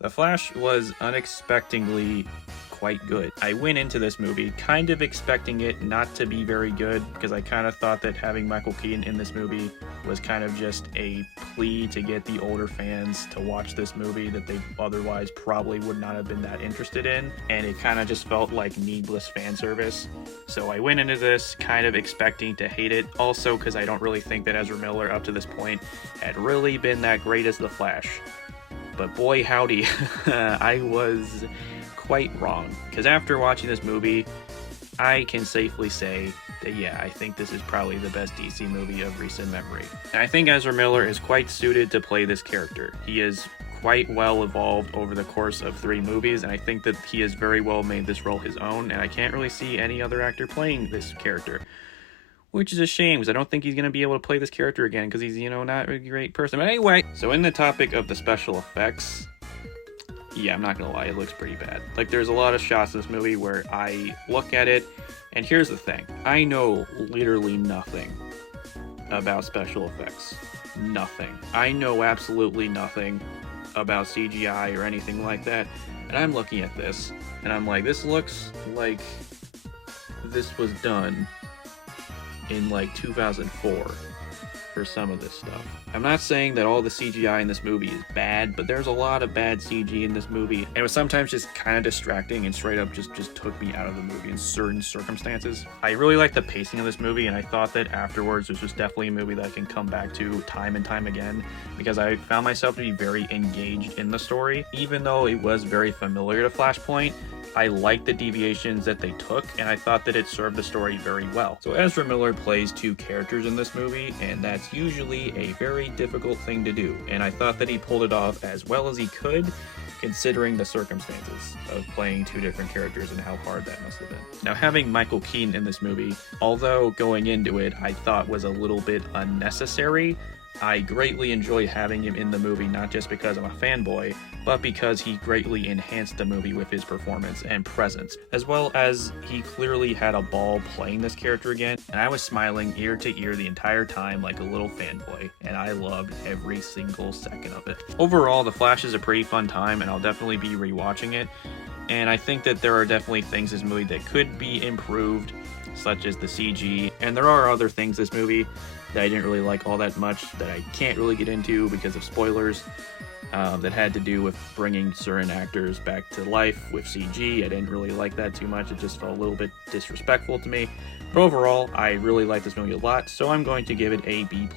The Flash was unexpectedly quite good. I went into this movie kind of expecting it not to be very good because I kind of thought that having Michael Keaton in this movie was kind of just a plea to get the older fans to watch this movie that they otherwise probably would not have been that interested in, and it kind of just felt like needless fan service. So I went into this kind of expecting to hate it, also because I don't really think that Ezra Miller up to this point had really been that great as the Flash. But boy howdy, I was quite wrong. Because after watching this movie, I can safely say that yeah, I think this is probably the best DC movie of recent memory. And I think Ezra Miller is quite suited to play this character. He is quite well evolved over the course of 3 movies, and I think that he has very well made this role his own, and I can't really see any other actor playing this character. Which is a shame, because I don't think he's going to be able to play this character again, because he's, not a great person. But anyway, so in the topic of the special effects, yeah, I'm not going to lie, it looks pretty bad. Like, there's a lot of shots in this movie where I look at it, and here's the thing. I know literally nothing about special effects. Nothing. I know absolutely nothing about CGI or anything like that. And I'm looking at this, and I'm like, this looks like this was done in like 2004 for some of this stuff. I'm not saying that all the CGI in this movie is bad, but there's a lot of bad CG in this movie, and it was sometimes just kind of distracting and straight up just took me out of the movie in certain circumstances. I really like the pacing of this movie, and I thought that afterwards this was definitely a movie that I can come back to time and time again, because I found myself to be very engaged in the story. Even though it was very familiar to Flashpoint, I liked the deviations that they took, and I thought that it served the story very well. So Ezra Miller plays 2 characters in this movie, and that's usually a very difficult thing to do, and I thought that he pulled it off as well as he could, considering the circumstances of playing 2 different characters and how hard that must have been. Now, having Michael Keaton in this movie, although going into it I thought was a little bit unnecessary, I greatly enjoy having him in the movie, not just because I'm a fanboy, but because he greatly enhanced the movie with his performance and presence, as well as he clearly had a ball playing this character again, and I was smiling ear to ear the entire time like a little fanboy, and I loved every single second of it. Overall, The Flash is a pretty fun time, and I'll definitely be rewatching it, and I think that there are definitely things in this movie that could be improved, such as the CG, and there are other things in this movie that I didn't really like all that much that I can't really get into because of spoilers, that had to do with bringing certain actors back to life with CG. I didn't really like that too much. It just felt a little bit disrespectful to me. But overall, I really like this movie a lot, so I'm going to give it a B+.